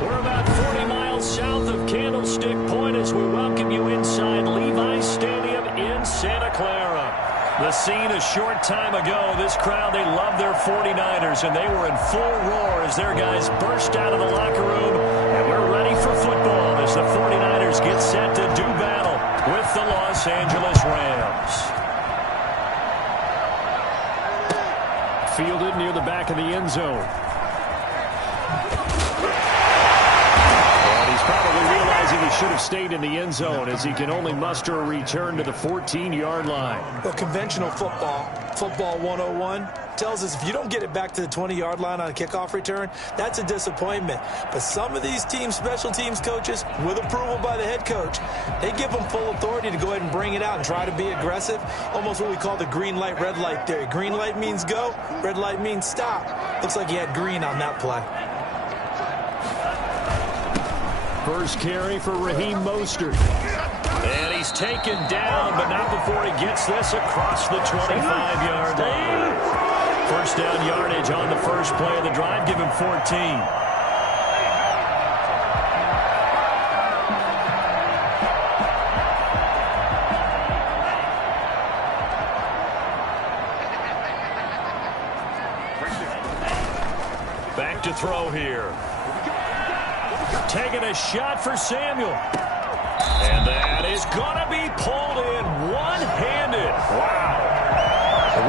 We're about 40 miles south of Candlestick Point as we welcome you inside Levi's Stadium in Santa Clara. The scene a short time ago. This crowd, they love their 49ers, and they were in full roar as their guys burst out of the locker room. And we're ready for football as the 49ers get set to do battle with the Los Angeles Rams. Fielded near the back of the end zone. And he's probably realizing he should have stayed in the end zone as he can only muster a return to the 14-yard line. Well, conventional football 101, tells us if you don't get it back to the 20-yard line on a kickoff return, that's a disappointment. But some of these teams, special teams coaches, with approval by the head coach, they give them full authority to go ahead and bring it out and try to be aggressive. Almost what we call the green light, red light theory. Green light means go, red light means stop. Looks like he had green on that play. First carry for Raheem Mostert. And he's taken down, but not before he gets this across the 25-yard line. First down yardage on the first play of the drive. Give him 14. Back to throw here. Taking a shot for Samuel. And that is going to be pulled in one-handed. Wow.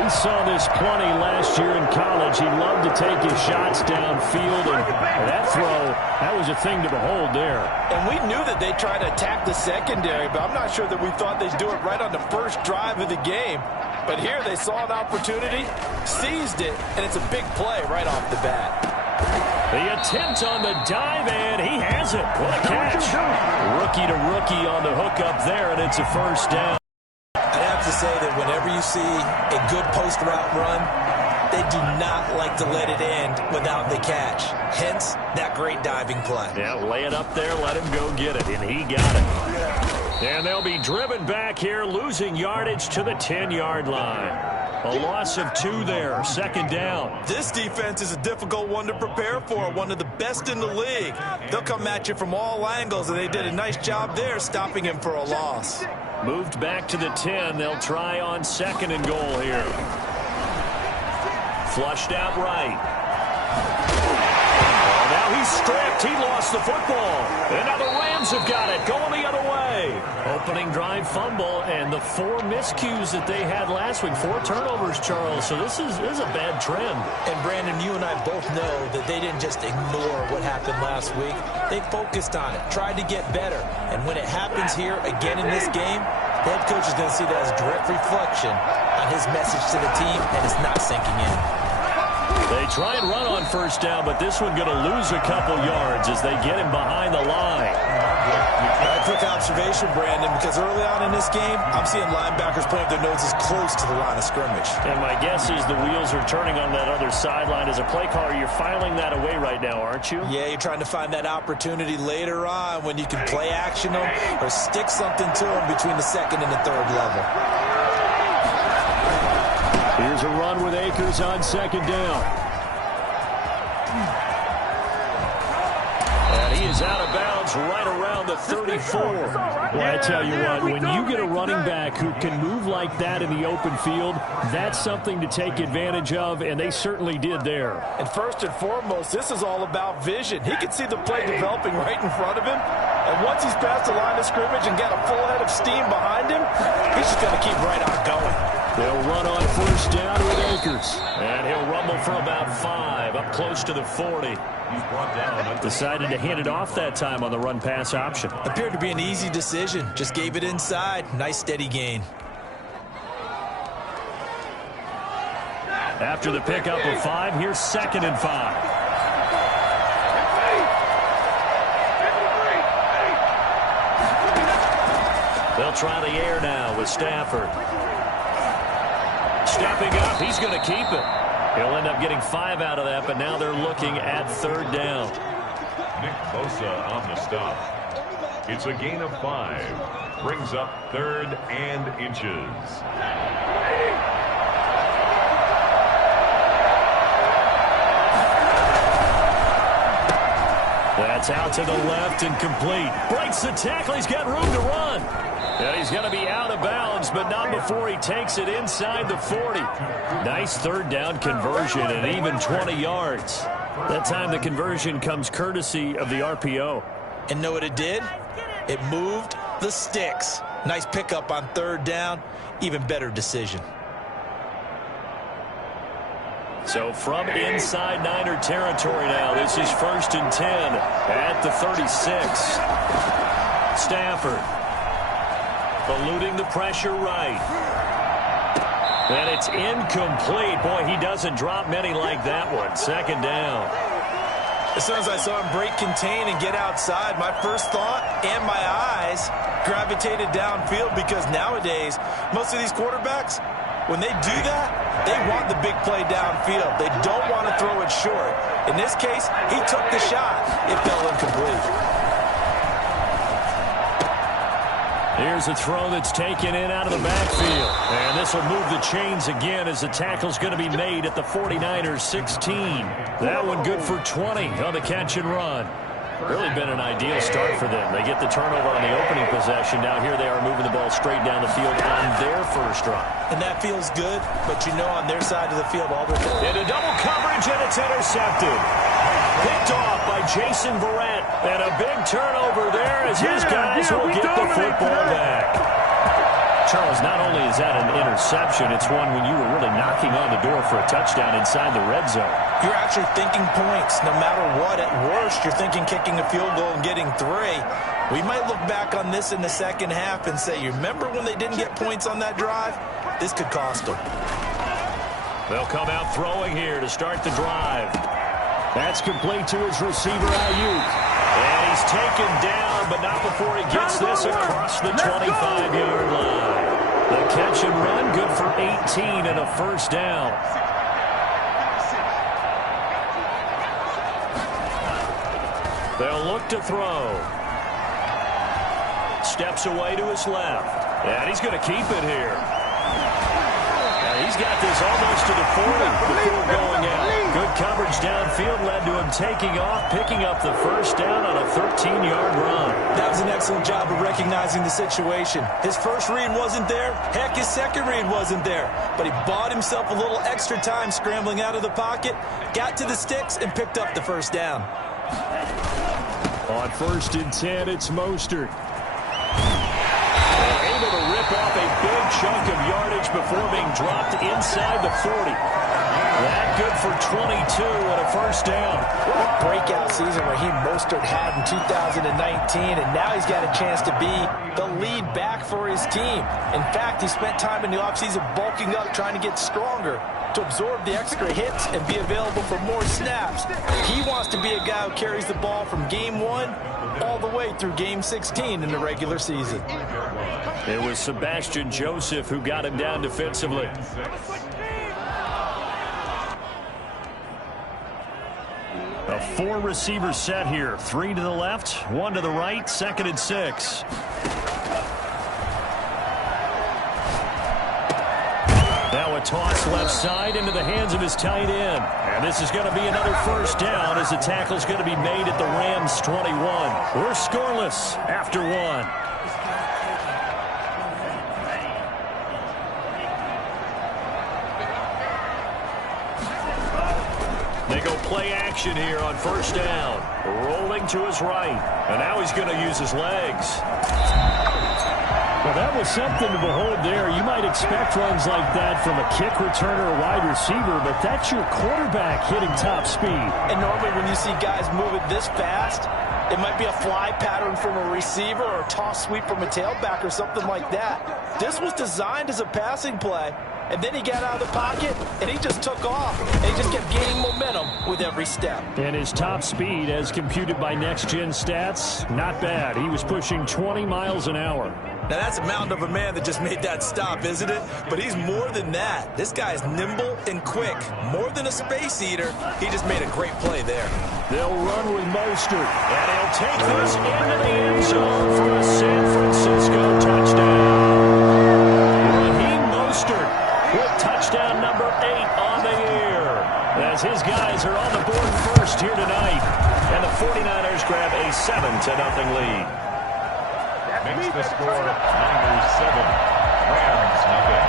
We saw this plenty last year in college. He loved to take his shots downfield, and that throw, that was a thing to behold there. And we knew that they'd try to attack the secondary, but I'm not sure that we thought they'd do it right on the first drive of the game. But here they saw an opportunity, seized it, and it's a big play right off the bat. The attempt on the dive, and he has it. What a catch. Rookie to rookie on the hook up there, and it's a first down. I'd have to say that whenever you see a good post route run, they do not like to let it end without the catch. Hence, that great diving play. Yeah, lay it up there, let him go get it, and he got it. And they'll be driven back here, losing yardage to the 10-yard line. A loss of 2 there, second down. This defense is a difficult one to prepare for, one of the best in the league. They'll come at you from all angles, and they did a nice job there stopping him for a loss. Moved back to the 10. They'll try on second and goal here. Flushed out right. Oh, now he's stripped. He lost the football. And now the Rams have got it, going the other way. Opening drive fumble, and the 4 miscues that they had last week. 4 turnovers, Charles. So this is a bad trend. And, Brandon, you and I both know that they didn't just ignore what happened last week. They focused on it, tried to get better. And when it happens here again in this game, the head coach is going to see that as a direct reflection on his message to the team, and it's not sinking in. They try and run on first down, but this one going to lose a couple yards as they get him behind the line. A quick observation, Brandon, because early on in this game, I'm seeing linebackers putting their noses close to the line of scrimmage. And my guess is the wheels are turning on that other sideline. As a play caller, you're filing that away right now, aren't you? Yeah, you're trying to find that opportunity later on when you can play action them or stick something to them between the second and the third level. Here's a run with Akers on second down. And he is out of bounds right around the 34. Well, I tell you what, when you get a running back who can move like that in the open field, that's something to take advantage of, and they certainly did there. And first and foremost, this is all about vision. He can see the play developing right in front of him, and once he's past the line of scrimmage and got a full head of steam behind him, he's just going to keep right on going. They'll run on first down with Akers. And he'll rumble for about 5, up close to the 40. Decided to hand it off that time on the run-pass option. Appeared to be an easy decision. Just gave it inside. Nice steady gain. After the pickup of 5, here's second and 5. They'll try the air now with Stafford. Stepping up, he's going to keep it. He'll end up getting 5 out of that, but now they're looking at third down. Nick Bosa on the stop. It's a gain of 5. Brings up 3rd and inches. That's It's out to the left and complete. Breaks the tackle. He's got room to run. And he's going to be out of bounds, but not before he takes it inside the 40. Nice third down conversion and even 20 yards. That time the conversion comes courtesy of the RPO. And know what it did? It moved the sticks. Nice pickup on third down. Even better decision. So from inside Niner territory now, this is 1st and 10 at the 36. Stafford eluding the pressure right. And it's incomplete. Boy, he doesn't drop many like that one. 2nd down. As soon as I saw him break contain and get outside, my first thought and my eyes gravitated downfield, because nowadays, most of these quarterbacks, when they do that, they want the big play downfield. They don't want to throw it short. In this case, he took the shot. It fell incomplete. Here's a throw that's taken in out of the backfield. And this will move the chains again as the tackle's going to be made at the 49ers 16. That one good for 20 on the catch and run. Really been an ideal start for them. They get the turnover on the opening possession. Now here they are moving the ball straight down the field on their first drive. And that feels good, but you know on their side of the field all they're doing. Into double coverage, and it's intercepted. Picked off by Jason Verrett. And a big turnover there as his guys will get the football back. Charles, not only is that an interception, it's one when you were really knocking on the door for a touchdown inside the red zone. You're actually thinking points no matter what. At worst, you're thinking kicking a field goal and getting 3. We might look back on this in the second half and say, you remember when they didn't get points on that drive? This could cost them. They'll come out throwing here to start the drive. That's complete to his receiver, Ayuk. And he's taken down, but not before he gets this across the 25-yard line. The catch and run, good for 18 and a first down. They'll look to throw. Steps away to his left. And he's going to keep it here. He's got this almost to the 40 before going out. Good coverage downfield led to him taking off, picking up the first down on a 13-yard run. That was an excellent job of recognizing the situation. His first read wasn't there. Heck, his second read wasn't there. But he bought himself a little extra time scrambling out of the pocket, got to the sticks, and picked up the first down. On 1st and 10, it's Mostert. Able to rip off a big chunk of yardage before being dropped inside the 40. That good for 22 and a first down. What a breakout season Raheem Mostert had in 2019, and now he's got a chance to be the lead back for his team. In fact, he spent time in the offseason bulking up, trying to get stronger to absorb the extra hits and be available for more snaps. He wants to be a guy who carries the ball from game 1 all the way through game 16 in the regular season. It was Sebastian Joseph who got him down defensively. A 4-receiver set here. 3 to the left, 1 to the right, 2nd and 6. Now a toss left side into the hands of his tight end. And this is going to be another first down as the tackle's going to be made at the Rams 21. We're scoreless after 1. They go play action here on first down. Rolling to his right. And now he's going to use his legs. Well, that was something to behold there. You might expect runs like that from a kick returner or wide receiver, but that's your quarterback hitting top speed. And normally when you see guys move it this fast, it might be a fly pattern from a receiver or a toss sweep from a tailback or something like that. This was designed as a passing play. And then he got out of the pocket, and he just took off. And he just kept gaining momentum with every step. And his top speed, as computed by Next Gen Stats, not bad. He was pushing 20 miles an hour. Now, that's a mountain of a man that just made that stop, isn't it? But he's more than that. This guy is nimble and quick. More than a space eater. He just made a great play there. They'll run with Mostert. And he'll take this into the end zone for a San Francisco touchdown. Raheem Mostert with touchdown number 8 on the year, as his guys are on the board first here tonight. And the 49ers grab a 7-0 lead. Makes the score Niners 7, Rams nothing.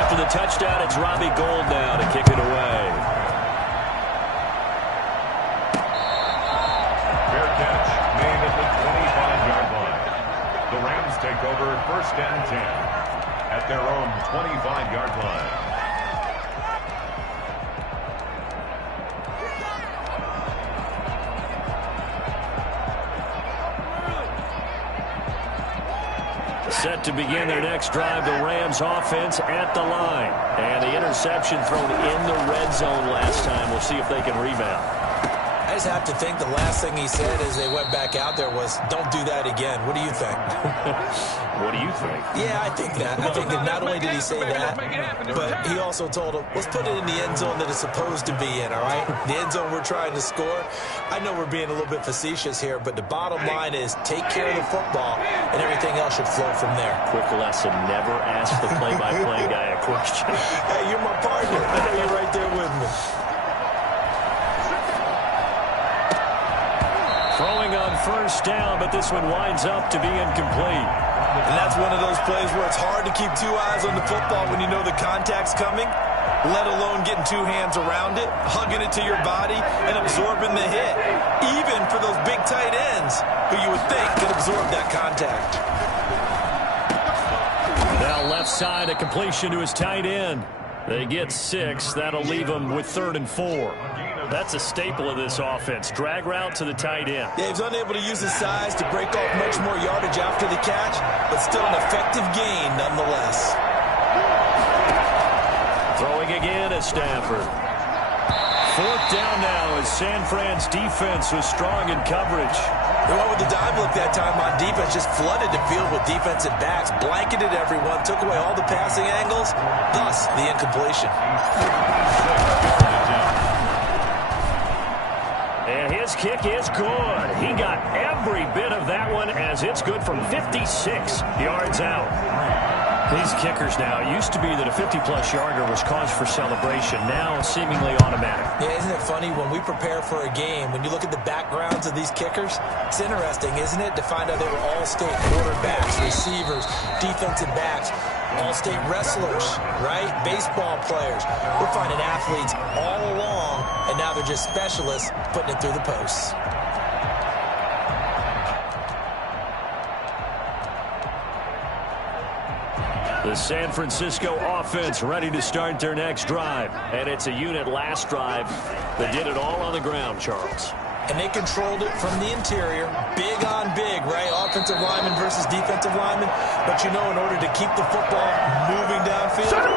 After the touchdown, it's Robbie Gould now to kick it away. Fair catch made at the 25-yard line. The Rams take over 1st and 10 at their own 25-yard line. Set to begin their next drive, the Rams offense at the line. And the interception thrown in the red zone last time. We'll see if they can rebound. I just have to think the last thing he said as they went back out there was, don't do that again. What do you think? What do you think? Yeah, I think that. I think that not only did he say that, but he also told him, let's put it in the end zone that it's supposed to be in, all right? The end zone we're trying to score. I know we're being a little bit facetious here, but the bottom line is take care of the football, and everything else should flow from there. Quick lesson, never ask the play-by-play guy a question. Hey, you're my partner. I know you're right there with me. Throwing on 1st down, but this one winds up to be incomplete. And that's one of those plays where it's hard to keep 2 eyes on the football when you know the contact's coming, let alone getting 2 hands around it, hugging it to your body, and absorbing the hit. Even for those big tight ends who you would think could absorb that contact. Now left side, a completion to his tight end. They get 6. That'll leave them with 3rd and 4. That's a staple of this offense. Drag route to the tight end. Yeah, he's unable to use his size to break off much more yardage after the catch, but still an effective gain nonetheless. Throwing again at Stafford. 4th down now as San Fran's defense was strong in coverage. They went with the dime look that time on defense, just flooded the field with defensive backs, blanketed everyone, took away all the passing angles, thus the incompletion. And his kick is good. He got every bit of that one as it's good from 56 yards out. These kickers now, it used to be that a 50-plus yarder was cause for celebration. Now seemingly automatic. Yeah, isn't it funny when we prepare for a game, when you look at the backgrounds of these kickers, it's interesting, isn't it, to find out they were all-state quarterbacks, receivers, defensive backs, all-state wrestlers, right? Baseball players. We're finding athletes all along, and now they're just specialists putting it through the posts. The San Francisco offense ready to start their next drive. And it's a unit last drive that did it all on the ground, Charles. And they controlled it from the interior, big on big, right? Offensive lineman versus defensive lineman. But you know, in order to keep the football moving downfield, other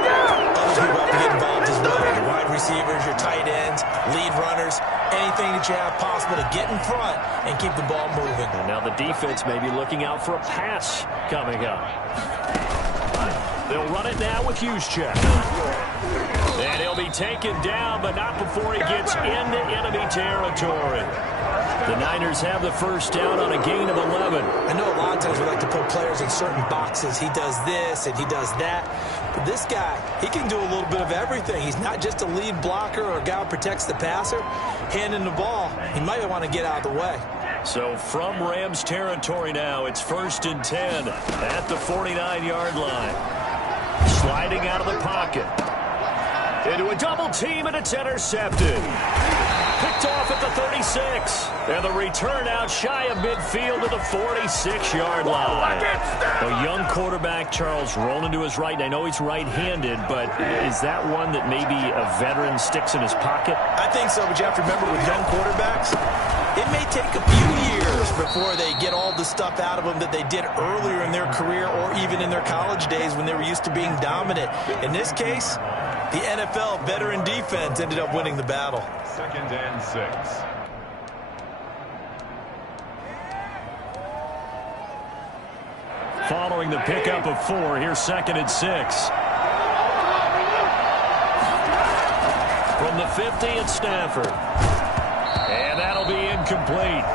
people have to get involved as well. Your wide receivers, your tight ends, lead runners, anything that you have possible to get in front and keep the ball moving. And now the defense may be looking out for a pass coming up. They'll run it now with Juszczyk. And he'll be taken down, but not before he gets into enemy territory. The Niners have the 1st down on a gain of 11. I know a lot of times we like to put players in certain boxes. He does this and he does that. But this guy, he can do a little bit of everything. He's not just a lead blocker or a guy who protects the passer. Handing the ball, he might want to get out of the way. So from Rams territory now, it's 1st and 10 at the 49-yard line. Sliding out of the pocket. Into a double team, and it's intercepted. Picked off at the 36. And the return out shy of midfield to the 46-yard line. A young quarterback, Charles, rolling to his right. I know he's right-handed, but is that one that maybe a veteran sticks in his pocket? I think so, but you have to remember with young quarterbacks, it may take a few years before they get all the stuff out of them that they did earlier in their career or even in their college days when they were used to being dominant. In this case, the NFL veteran defense ended up winning the battle. 2nd and 6. Following the pickup of 4, here's 2nd and 6. From the 50 at Stafford. And that'll be incomplete.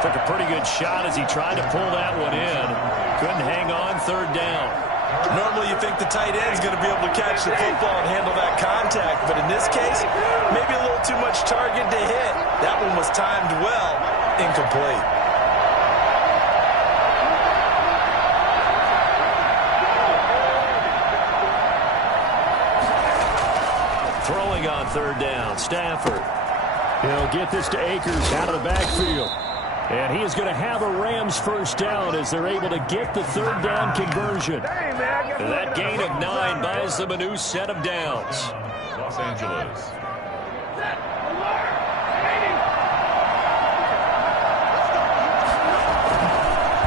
Took a pretty good shot as he tried to pull that one in. Couldn't hang on, 3rd down. Normally you think the tight end's going to be able to catch the football and handle that contact, but in this case, maybe a little too much target to hit. That one was timed well, incomplete. Throwing on third down, Stafford. He'll get this to Akers out of the backfield. And he is going to have a Rams first down as they're able to get the third down conversion. That gain of 9 buys them a new set of downs. Los Angeles.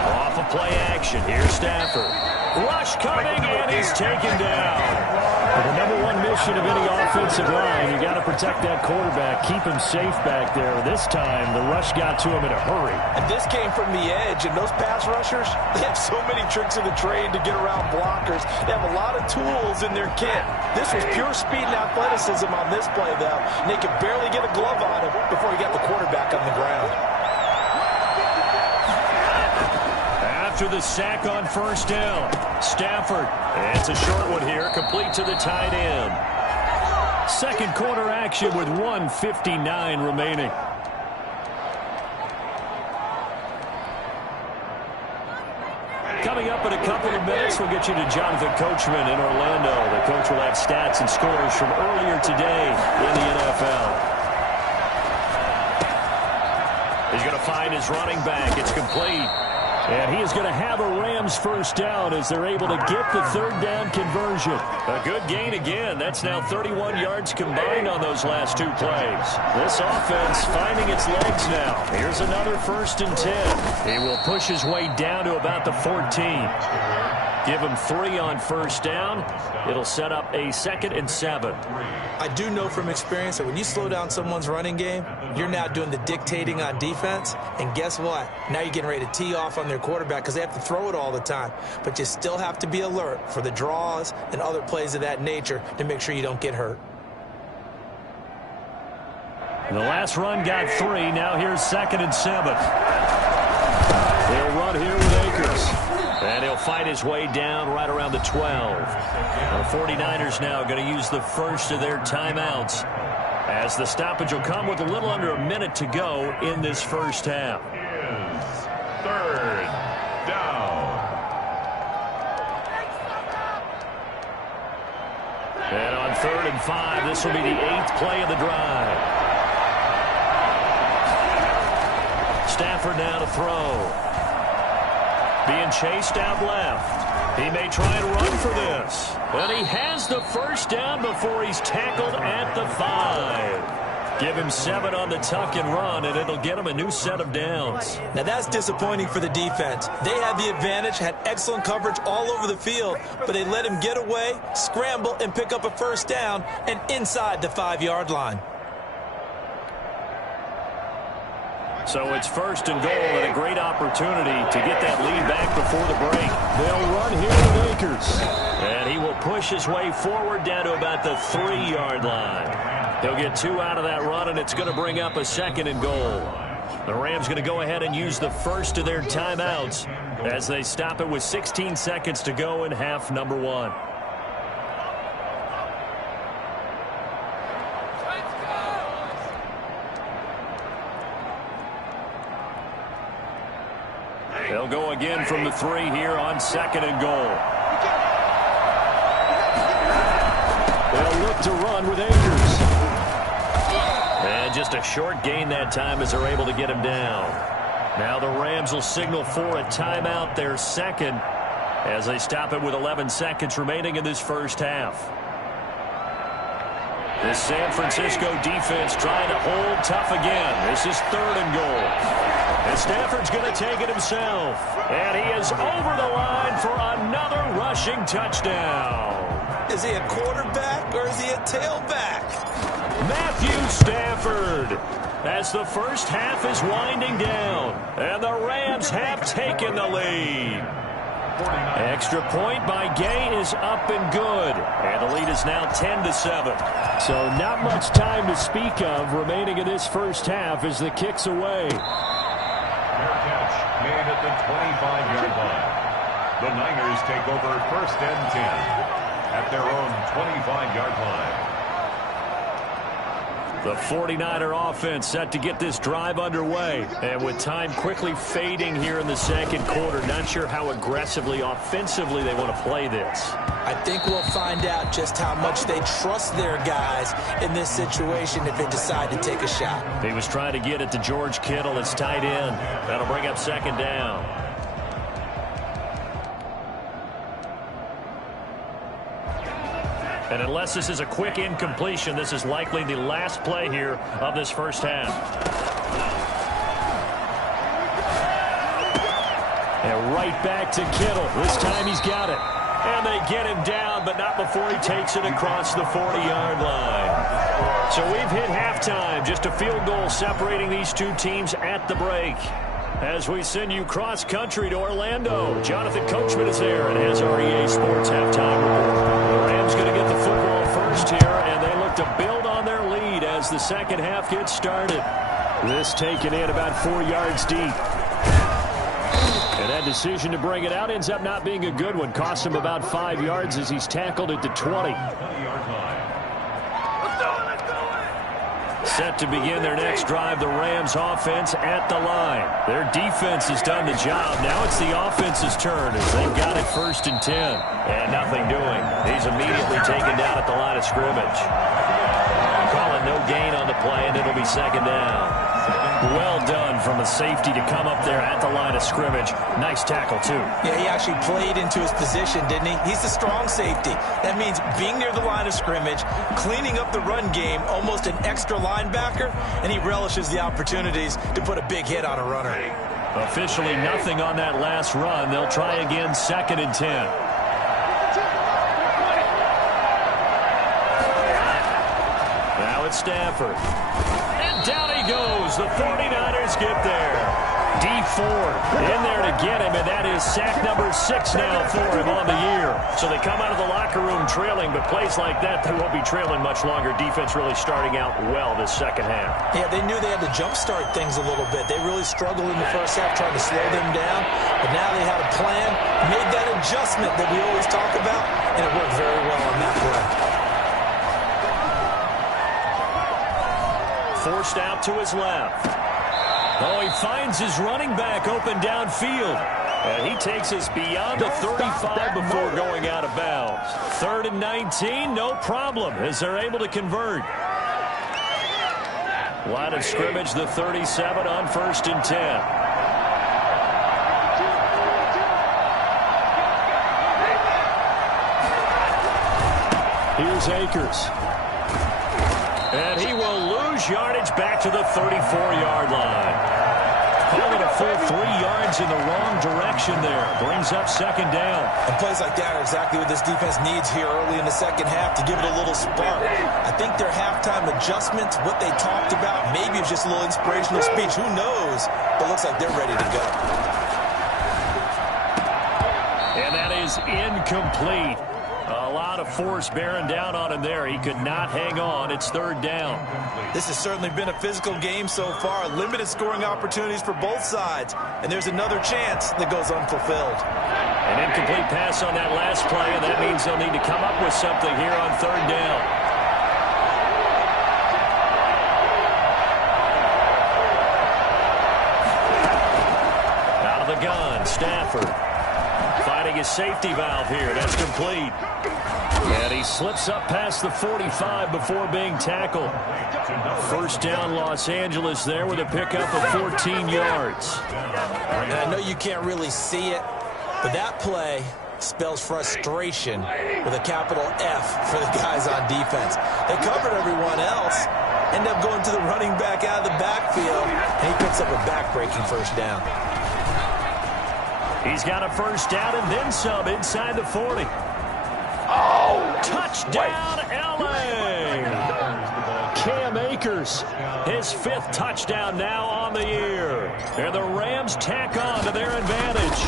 Off of play action. Here's Stafford. Rush coming, and he's taken down. Well, the number one mission of any offensive line, you got to protect that quarterback, keep him safe back there. This time, the rush got to him in a hurry. And this came from the edge, and those pass rushers, they have so many tricks of the trade to get around blockers. They have a lot of tools in their kit. This was pure speed and athleticism on this play, though, and they could barely get a glove on him before he got the quarterback on the ground. After the sack on first down, Stafford. It's a short one here, complete to the tight end. Second quarter action with 1:59 remaining. Coming up in a couple of minutes, we'll get you to Jonathan Coachman in Orlando. The coach will have stats and scores from earlier today in the NFL. He's going to find his running back. It's complete. And he is going to have a Rams first down as they're able to get the third down conversion. A good gain again. That's now 31 yards combined on those last 2 plays. This offense finding its legs now. Here's another 1st and 10. He will push his way down to about the 14. Give him 3 on first down. It'll set up a 2nd and 7. I do know from experience that when you slow down someone's running game, you're now doing the dictating on defense. And guess what? Now you're getting ready to tee off on their quarterback because they have to throw it all the time. But you still have to be alert for the draws and other plays of that nature to make sure you don't get hurt. The last run got 3. Now here's 2nd and 7. They'll run here with Akers. And he'll fight his way down right around the 12. The 49ers now going to use the first of their timeouts, as the stoppage will come with a little under a minute to go in this first half. Is third down. And on 3rd and 5, this will be the 8th play of the drive. Stafford now to throw. Being chased out left. He may try and run for this. But he has the first down before he's tackled at the 5. Give him 7 on the tuck and run, and it'll get him a new set of downs. Now that's disappointing for the defense. They had the advantage, had excellent coverage all over the field, but they let him get away, scramble, and pick up a first down, and inside the 5-yard line. So it's 1st and goal, and a great opportunity to get that lead back before the break. They'll run here with Akers. And he will push his way forward down to about the 3-yard line. He'll get 2 out of that run, and it's going to bring up a 2nd and goal. The Rams going to go ahead and use the first of their timeouts as they stop it with 16 seconds to go in half number 1. They'll go again from the 3 here on 2nd and goal. They'll look to run with Akers. And just a short gain that time as they're able to get him down. Now the Rams will signal for a timeout, their 2nd, as they stop it with 11 seconds remaining in this first half. The San Francisco defense trying to hold tough again. This is 3rd and goal. And Stafford's going to take it himself. And he is over the line for another rushing touchdown. Is he a quarterback or is he a tailback? Matthew Stafford, as the first half is winding down. And the Rams have taken the lead. Extra point by Gay is up and good. And the lead is now 10-7. So not much time to speak of remaining in this first half as the kick's away. Fair catch made at the 25-yard line. The Niners take over 1st and 10 at their own 25-yard line. The 49er offense set to get this drive underway. And with time quickly fading here in the second quarter, not sure how aggressively, offensively they want to play this. I think we'll find out just how much they trust their guys in this situation if they decide to take a shot. He was trying to get it to George Kittle. It's tight end. That'll bring up second down. And unless this is a quick incompletion, this is likely the last play here of this first half. And right back to Kittle. This time he's got it. And they get him down, but not before he takes it across the 40-yard line. So we've hit halftime. Just a field goal separating these two teams at the break. As we send you cross-country to Orlando, Jonathan Coachman is there and has our EA Sports halftime report. The Rams going to get the football first here, and they look to build on their lead as the second half gets started. This taken in about 4 yards deep. And that decision to bring it out ends up not being a good one. Cost him about 5 yards as he's tackled at the 20. Set to begin their next drive, the Rams offense at the line. Their defense has done the job. Now it's the offense's turn as they've got it 1st and 10. And nothing doing. He's immediately taken down at the line of scrimmage. Calling no gain on the play, and it'll be second down. Well done from a safety to come up there at the line of scrimmage. Nice tackle, too. Yeah, he actually played into his position, didn't he? He's a strong safety. That means being near the line of scrimmage, cleaning up the run game, almost an extra linebacker, and he relishes the opportunities to put a big hit on a runner. Officially nothing on that last run. They'll try again 2nd and 10. Now it's Stafford. And down he goes. The 49ers get there. Dee Ford in there to get him, and that is sack number 6 now for him on the year. So they come out of the locker room trailing, but plays like that, they won't be trailing much longer. Defense really starting out well this second half. Yeah, they knew they had to jumpstart things a little bit. They really struggled in the first half trying to slow them down, but now they had a plan, made that adjustment that we always talk about, and it worked very well on that play. Forced out to his left. Oh, he finds his running back open downfield. And he takes us beyond the 35 before going out of bounds. 3rd and 19, no problem, as they're able to convert. Line of scrimmage, the 37 on 1st and 10. Here's Akers. And he will lose yardage back to the 34-yard line. Calling a full 3 yards in the wrong direction there. Brings up second down. And plays like that are exactly what this defense needs here early in the second half to give it a little spark. I think their halftime adjustments, what they talked about, maybe it was just a little inspirational speech. Who knows? But it looks like they're ready to go. And that is incomplete. A lot of force bearing down on him there. He could not hang on. It's 3rd down. This has certainly been a physical game so far. Limited scoring opportunities for both sides. And there's another chance that goes unfulfilled. An incomplete pass on that last play, and that means they'll need to come up with something here on 3rd down. Out of the gun, Stafford. Finding his safety valve here. That's complete. And he slips up past the 45 before being tackled. 1st down, Los Angeles there with a pickup of 14 yards. And I know you can't really see it, but that play spells frustration with a capital F for the guys on defense. They covered everyone else, end up going to the running back out of the backfield, and he picks up a back-breaking 1st down. He's got a 1st down and then some inside the 40. Oh, touchdown, L.A. Cam Akers, his 5th touchdown now on the year. And the Rams tack on to their advantage.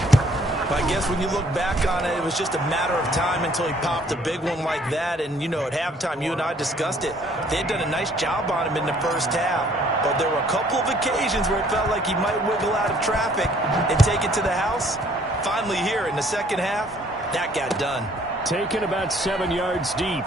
But I guess when you look back on it, it was just a matter of time until he popped a big one like that. And, you know, at halftime, you and I discussed it. They had done a nice job on him in the first half. But there were a couple of occasions where it felt like he might wiggle out of traffic and take it to the house. Finally here in the second half, that got done. Taken about 7 yards deep.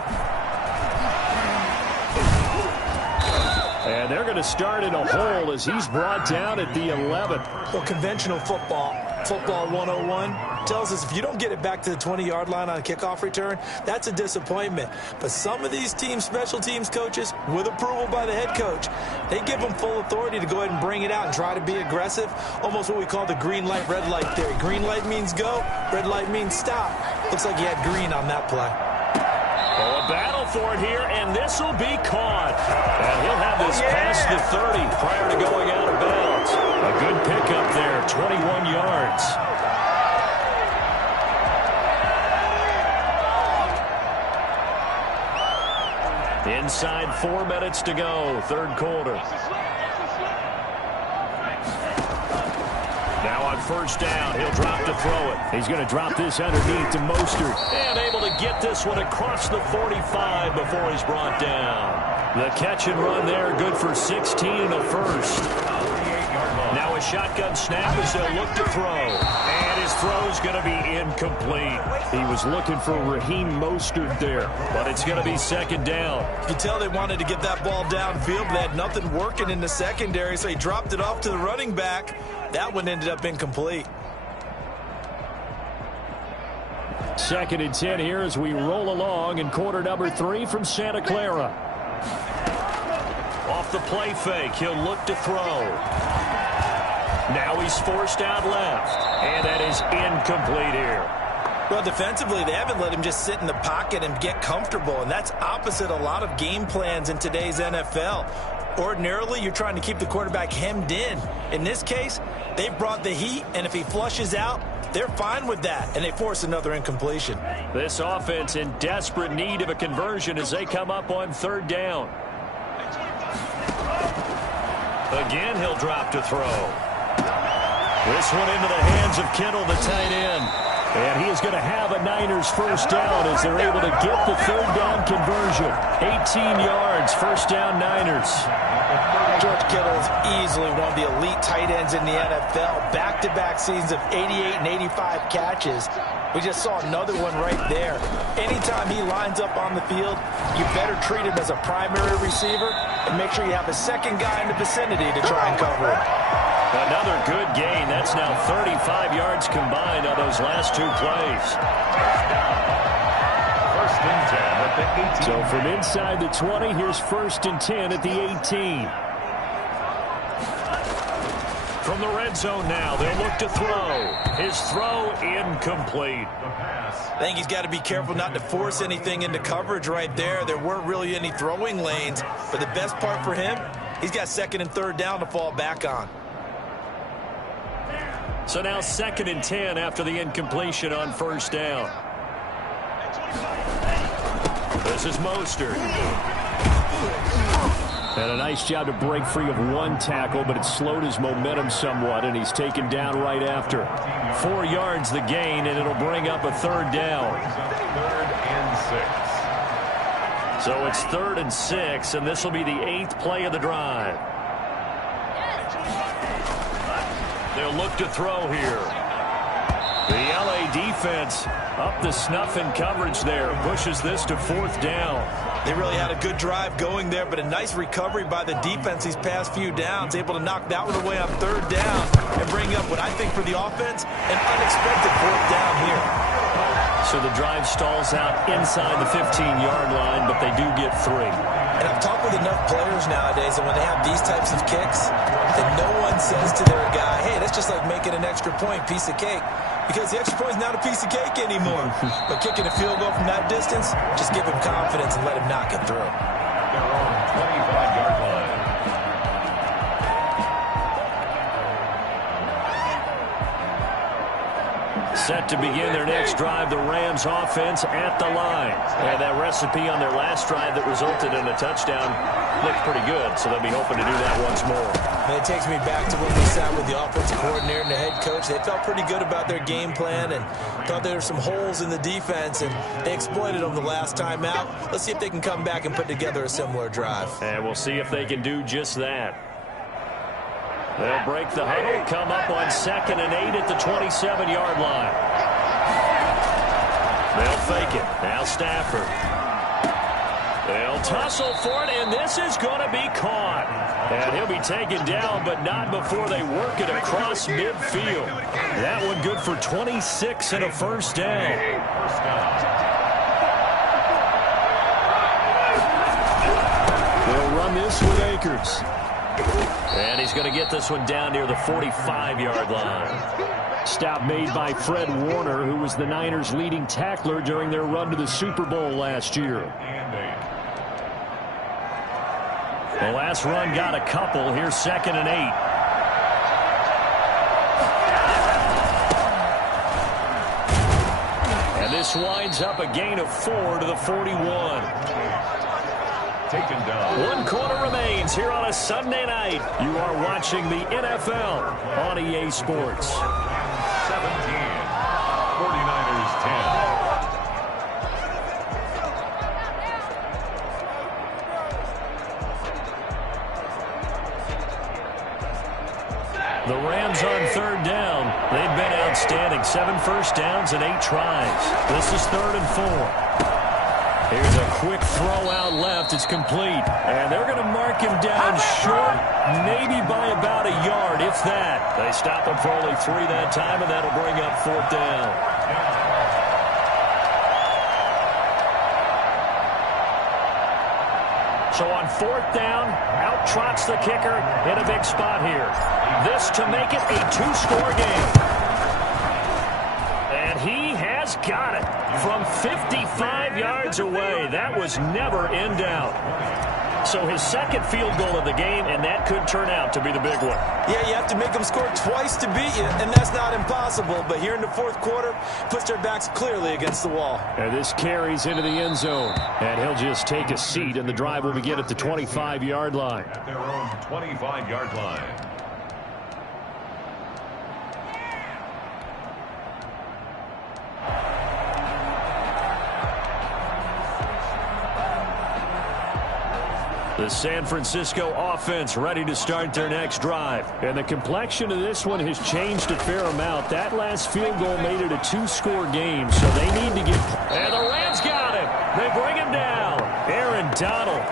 And they're going to start in a hole as he's brought down at the 11. Well, conventional football 101, tells us if you don't get it back to the 20-yard line on a kickoff return, that's a disappointment. But some of these teams, special teams coaches, with approval by the head coach, they give them full authority to go ahead and bring it out and try to be aggressive, almost what we call the green light, red light theory. Green light means go, red light means stop. Looks like he had green on that play. Oh, a battle for it here, and this will be caught. And he'll have this past the 30 prior to going out of bounds. A good pickup there, 21 yards. Inside 4 minutes to go, third quarter. Now on first down, he'll drop to throw it. He's going to drop this underneath to Mostert. And able to get this one across the 45 before he's brought down. The catch and run there, good for 16 and a first. Now a shotgun snap as they'll look to throw. And his throw's going to be incomplete. He was looking for Raheem Mostert there. But it's going to be second down. You can tell they wanted to get that ball downfield, but they had nothing working in the secondary, so he dropped it off to the running back. That one ended up incomplete. Second and 10 here as we roll along in quarter number 3 from Santa Clara. Off the play fake, he'll look to throw. Now he's forced out left, and that is incomplete here. Well, defensively, they haven't let him just sit in the pocket and get comfortable, and that's opposite a lot of game plans in today's NFL. Ordinarily, you're trying to keep the quarterback hemmed in. In this case, they've brought the heat, and if he flushes out, they're fine with that, and they force another incompletion. This offense in desperate need of a conversion as they come up on third down. Again, he'll drop to throw. This one into the hands of Kittle, the tight end. And he is going to have a Niners first down as they're able to get the third down conversion. 18 yards, first down Niners. George Kittle is easily one of the elite tight ends in the NFL. Back-to-back seasons of 88 and 85 catches. We just saw another one right there. Anytime he lines up on the field, you better treat him as a primary receiver and make sure you have a second guy in the vicinity to try and cover him. Another good gain. That's now 35 yards combined on those last 2 plays. First and 10 at the 18. So from inside the 20, here's first and 10 at the 18. From the red zone now, they'll look to throw. His throw incomplete. I think he's got to be careful not to force anything into coverage right there. There weren't really any throwing lanes, but the best part for him, he's got second and third down to fall back on. So now second and 10 after the incompletion on first down. This is Mostert. And a nice job to break free of one tackle, but it slowed his momentum somewhat, and he's taken down right after. 4 yards the gain, and it'll bring up a third down. Third and 6. So it's 3rd and 6, and this will be the 8th play of the drive. They'll look to throw here. The LA defense up the snuff in coverage there. Pushes this to 4th down. They really had a good drive going there, but a nice recovery by the defense these past few downs. Able to knock that one away on 3rd down and bring up what I think for the offense, an unexpected 4th down here. So the drive stalls out inside the 15-yard line, but they do get 3. And I've talked with enough players nowadays, and when they have these types of kicks, that no one says to their guy, hey, that's just like making an extra point, piece of cake. Because the extra point is not a piece of cake anymore. But kicking a field goal from that distance, just give him confidence and let him knock it through. Their own 25-yard line. Set to begin their next drive, the Rams offense at the line. And that recipe on their last drive that resulted in a touchdown looked pretty good, so they'll be hoping to do that once more. And it takes me back to when we sat with the offensive coordinator and the head coach. They felt pretty good about their game plan and thought there were some holes in the defense, and they exploited them the last time out. Let's see if they can come back and put together a similar drive. And we'll see if they can do just that. They'll break the huddle, come up on 2nd and 8 at the 27-yard line. They'll fake it. Now Stafford. They'll tussle for it, and this is going to be caught. And he'll be taken down, but not before they work it across midfield. That one good for 26 and a first down. They'll run this with Akers. And he's going to get this one down near the 45-yard line. Stop made by Fred Warner, who was the Niners' leading tackler during their run to the Super Bowl last year. The last run got a couple. Here's 2nd and 8. And this winds up a gain of 4 to the 41. Taken down. 1 quarter remains here on a Sunday night. You are watching the NFL on EA Sports. 17. 49ers 10. The Rams on 3rd down. They've been outstanding. 7 first downs and 8 tries. This is 3rd and 4. Here's a quick throw out left. It's complete. And they're going to mark him down short, maybe by about a yard, if that. They stop him for only 3 that time, and that'll bring up 4th down. So on 4th down, out trots the kicker in a big spot here. This to make it a 2-score game. And he has got it from 55 yards away. That was never in doubt. So his 2nd field goal of the game, and that could turn out to be the big one. Yeah, you have to make them score twice to beat you, and that's not impossible. But here in the 4th quarter, puts their backs clearly against the wall. And this carries into the end zone. And he'll just take a seat, and the drive will begin at the 25-yard line. At their own 25-yard line. The San Francisco offense ready to start their next drive. And the complexion of this one has changed a fair amount. That last field goal made it a 2-score game, so they need to get... And the Rams got him. They bring him down. Aaron Donald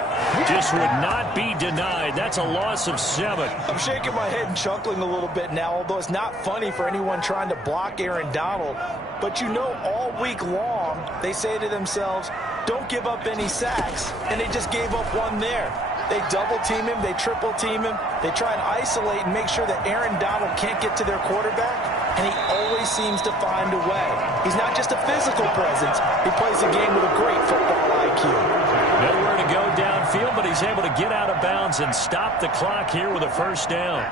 just would not be denied. That's a loss of 7. I'm shaking my head and chuckling a little bit now, although it's not funny for anyone trying to block Aaron Donald. But you know, all week long, they say to themselves, don't give up any sacks, and they just gave up one there. They double-team him, they triple-team him, they try and isolate and make sure that Aaron Donald can't get to their quarterback, and he always seems to find a way. He's not just a physical presence, he plays the game with a great football IQ. Nowhere to go downfield, but he's able to get out of bounds and stop the clock here with a first down.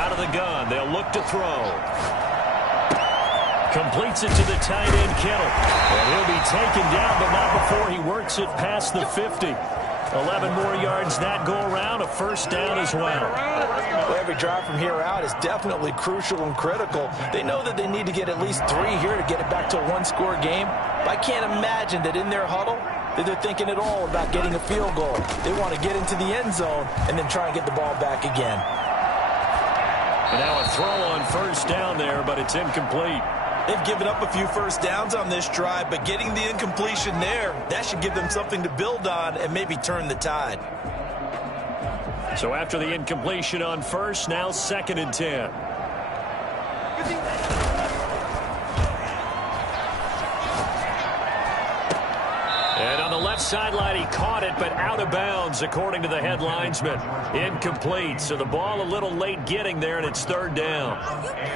Out of the gun, they'll look to throw. Completes it to the tight end, Kittle. And he'll be taken down, but not before he works it past the 50. 11 more yards that go around, a first down as well. Every drive from here out is definitely crucial and critical. They know that they need to get at least 3 here to get it back to a 1-score game. But I can't imagine that in their huddle that they're thinking at all about getting a field goal. They want to get into the end zone and then try and get the ball back again. And now a throw on first down there, but it's incomplete. They've given up a few first downs on this drive, but getting the incompletion there, that should give them something to build on and maybe turn the tide. So after the incompletion on first, now 2nd and 10. And on the left sideline, he caught it, but out of bounds, according to the head linesman. Incomplete, so the ball a little late getting there, and it's 3rd down.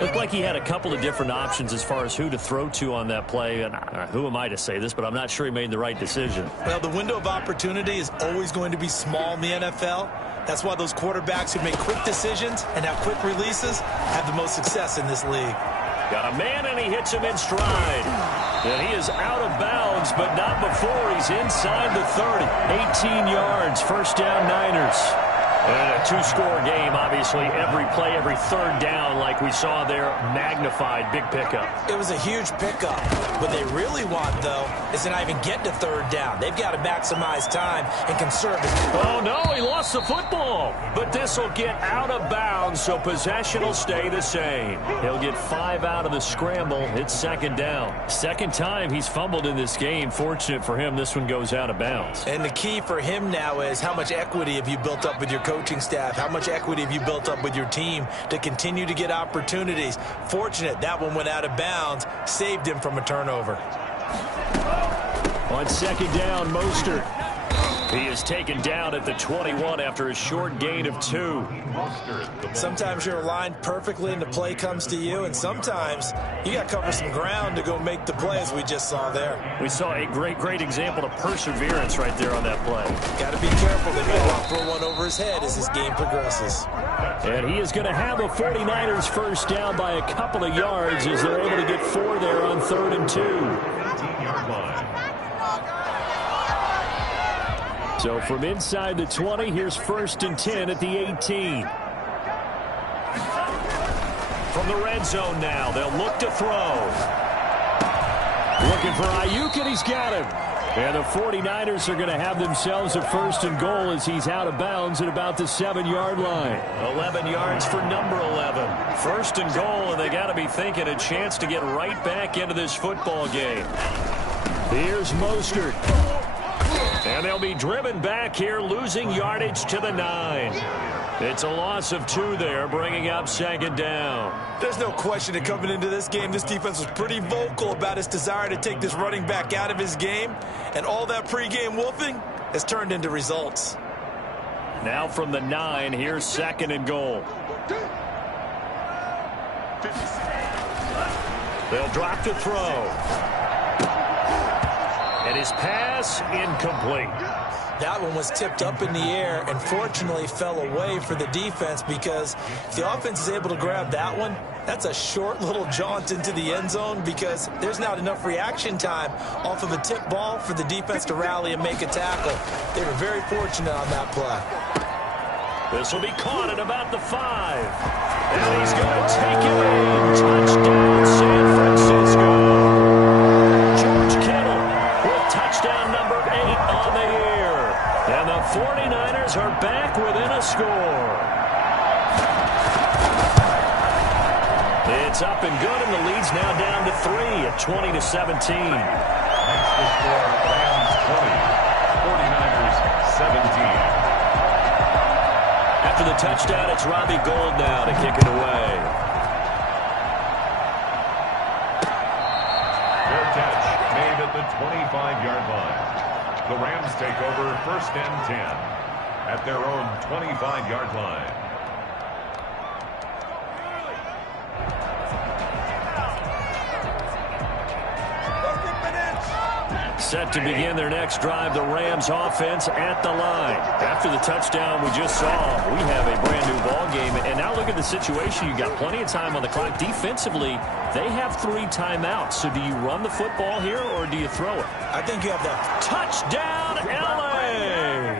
Looked like he had a couple of different options as far as who to throw to on that play. And who am I to say this, but I'm not sure he made the right decision. Well, the window of opportunity is always going to be small in the NFL. That's why those quarterbacks who make quick decisions and have quick releases have the most success in this league. Got a man, and he hits him in stride. And he is out of bounds, but not before he's inside the 30. 18 yards, first down Niners. And a 2-score game, obviously. Every play, every 3rd down, like we saw there, magnified. Big pickup. It was a huge pickup. What they really want, though, is to not even get to 3rd down. They've got to maximize time and conserve it. Oh, no, he lost gets the football. But this will get out of bounds, so possession will stay the same. He'll get 5 out of the scramble. It's second down. Second time he's fumbled in this game. Fortunate for him, this one goes out of bounds. And the key for him now is how much equity have you built up with your coaching staff? How much equity have you built up with your team to continue to get opportunities? Fortunate that one went out of bounds, saved him from a turnover. On second down, Mostert. He is taken down at the 21 after a short gain of 2. Sometimes you're aligned perfectly and the play comes to you, and sometimes you got to cover some ground to go make the play, as we just saw there. We saw a great example of perseverance right there on that play. Got to be careful. They may well throw one over his head as this game progresses. And he is going to have a 49ers first down by a couple of yards as they're able to get 4 there on 3rd and 2. 18-yard line. So from inside the 20, here's 1st and 10 at the 18. From the red zone now, they'll look to throw. Looking for Ayuk, and he's got him. And the 49ers are going to have themselves a 1st and goal as he's out of bounds at about the 7-yard line. 11 yards for number 11. 1st and goal, and they got to be thinking a chance to get right back into this football game. Here's Mostert. And they'll be driven back here, losing yardage to the 9. It's a loss of 2 there, bringing up second down. There's no question that coming into this game, this defense was pretty vocal about its desire to take this running back out of his game. And all that pregame wolfing has turned into results. Now from the 9, here's 2nd and goal. They'll drop to throw. And his pass incomplete. That one was tipped up in the air and fortunately fell away for the defense, because if the offense is able to grab that one, that's a short little jaunt into the end zone, because there's not enough reaction time off of a tip ball for the defense to rally and make a tackle. They were very fortunate on that play. This will be caught at about the 5. And he's going to take it in. Touchdown, San Francisco. Touchdown number 8 on the year. And the 49ers are back within a score. It's up and good, and the lead's now down to 3 at 20-17. That's the score. Rams 20, 49ers 17. After the touchdown, it's Robbie Gould now to kick it away. Their catch made at the 25-yard line. The Rams take over 1st and 10 at their own 25-yard line. Set to begin their next drive, the Rams offense at the line. After the touchdown we just saw, we have a brand new ball game. And now look at the situation. You've got plenty of time on the clock. Defensively, they have 3 timeouts. So do you run the football here or do you throw it? I think you have that. Touchdown, L.A.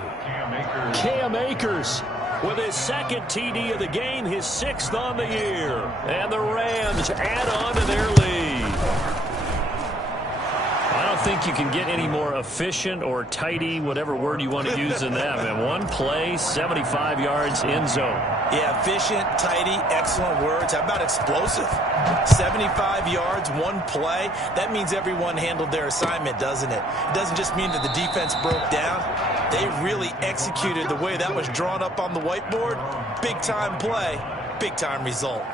Cam Akers with his 2nd TD of the game, his 6th on the year. And the Rams add on to their lead. I don't think you can get any more efficient or tidy, whatever word you want to use in that. And one play, 75 yards, end zone. Yeah, efficient, tidy, excellent words. How about explosive? 75 yards, one play. That means everyone handled their assignment, doesn't it? It doesn't just mean that the defense broke down. They really executed the way that was drawn up on the whiteboard. Big-time play, big-time result.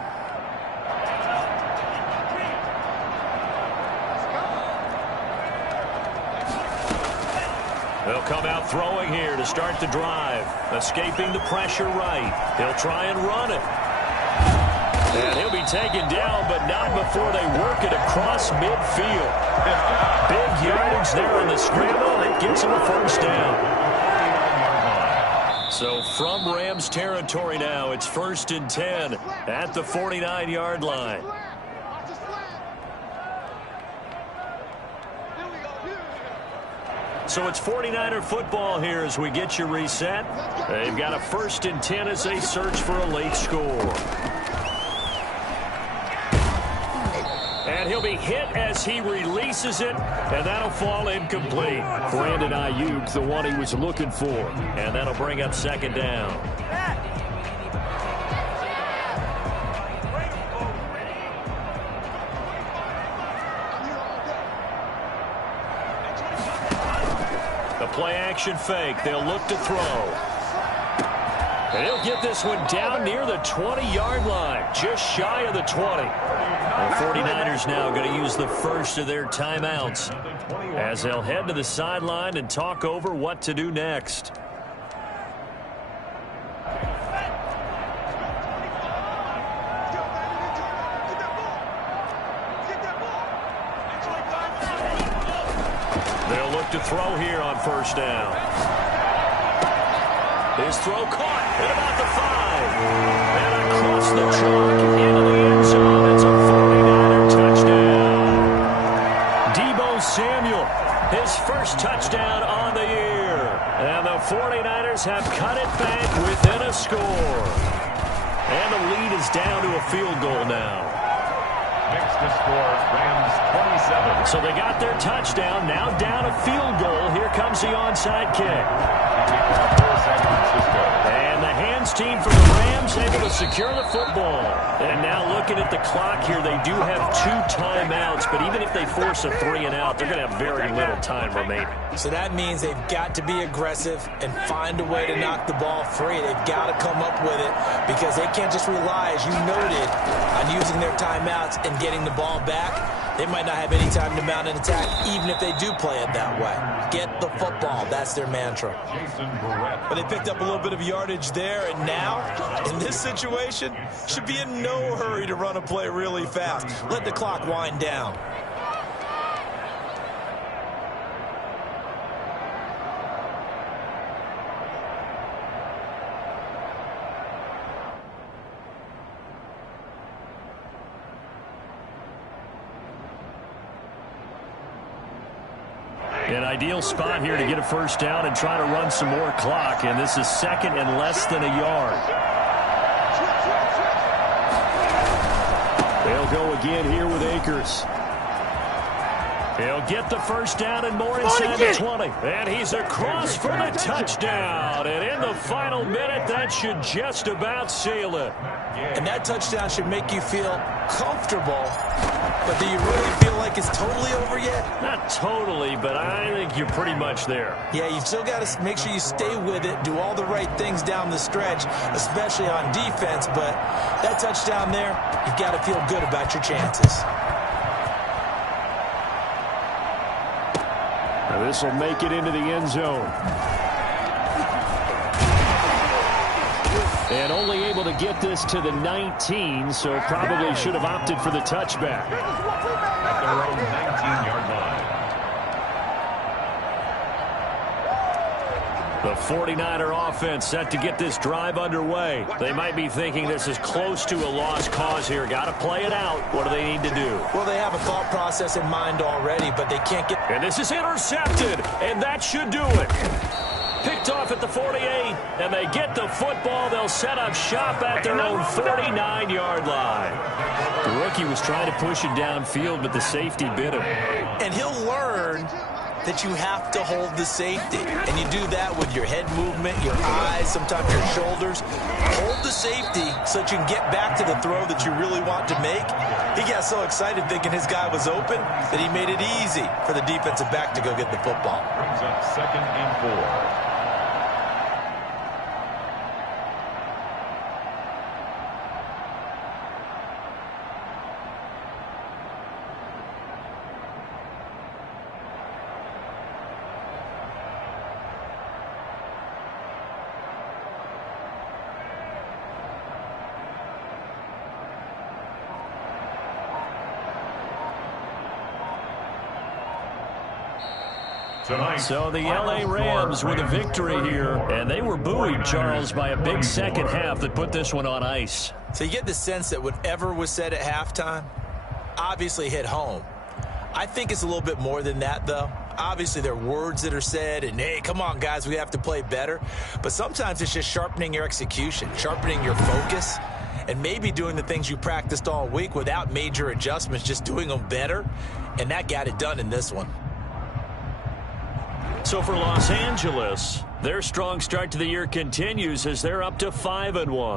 They'll come out throwing here to start the drive. Escaping the pressure right. He'll try and run it. And he'll be taken down, but not before they work it across midfield. Big yardage there on the scramble. It gets him a first down. So from Rams territory now, it's 1st and 10 at the 49-yard line. So it's 49er football here as we get you reset. They've got a 1st and 10 as they search for a late score. And he'll be hit as he releases it, and that'll fall incomplete. Brandon Ayuk, the one he was looking for. And that'll bring up second down. The play-action fake. They'll look to throw. And he'll get this one down near the 20-yard line, just shy of the 20. The 49ers now going to use the first of their timeouts as they'll head to the sideline and talk over what to do next. They'll look to throw here on first down. His throw caught at about the 5. And across the chalk into the end zone. It's a 49er touchdown. Deebo Samuel, his first touchdown on the year. And the 49ers have cut it back within a score. And the lead is down to a field goal now. Next to score, Rams 27. So they got their touchdown, now down a field goal. Here comes the onside kick. And the hands team for the Rams able to secure the football. And now looking at the clock here, they do have 2 timeouts, but even if they force a 3-and-out, they're going to have very little time remaining. So that means they've got to be aggressive and find a way to knock the ball free. They've got to come up with it because they can't just rely, as you noted, on using their timeouts and getting the ball back. They might not have any time to mount an attack, even if they do play it that way. Get the football. That's their mantra. But they picked up a little bit of yardage there, and now, in this situation, should be in no hurry to run a play really fast. Let the clock wind down. An ideal spot here to get a first down and try to run some more clock, and this is second and less than a yard. They'll go again here with Akers. He'll get the first down and more inside the 20. And he's across for the touchdown. And in the final minute, that should just about seal it. And that touchdown should make you feel comfortable. But do you really feel like it's totally over yet? Not totally, but I think you're pretty much there. Yeah, you've still got to make sure you stay with it, do all the right things down the stretch, especially on defense. But that touchdown there, you've got to feel good about your chances. Now this will make it into the end zone. And only able to get this to the 19, so probably should have opted for the touchback. At their own 19-yard line. The 49er offense set to get this drive underway. They might be thinking this is close to a lost cause here. Got to play it out. What do they need to do? Well, they have a thought process in mind already, but they can't get... And this is intercepted, and that should do it. Picked off at the 48, and they get the football. They'll set up shop at their own 49-yard line. The rookie was trying to push it downfield, but the safety bit him. And he'll learn that you have to hold the safety. And you do that with your head movement, your eyes, sometimes your shoulders. Hold the safety so that you can get back to the throw that you really want to make. He got so excited thinking his guy was open that he made it easy for the defensive back to go get the football. Brings up 2nd and 4. So the L.A. Rams with a victory here, and they were buoyed, Charles, by a big second half that put this one on ice. So you get the sense that whatever was said at halftime obviously hit home. I think it's a little bit more than that, though. Obviously, there are words that are said, and, hey, come on, guys, we have to play better. But sometimes it's just sharpening your execution, sharpening your focus, and maybe doing the things you practiced all week without major adjustments, just doing them better, and that got it done in this one. So for Los Angeles, their strong start to the year continues as they're up to 5-1.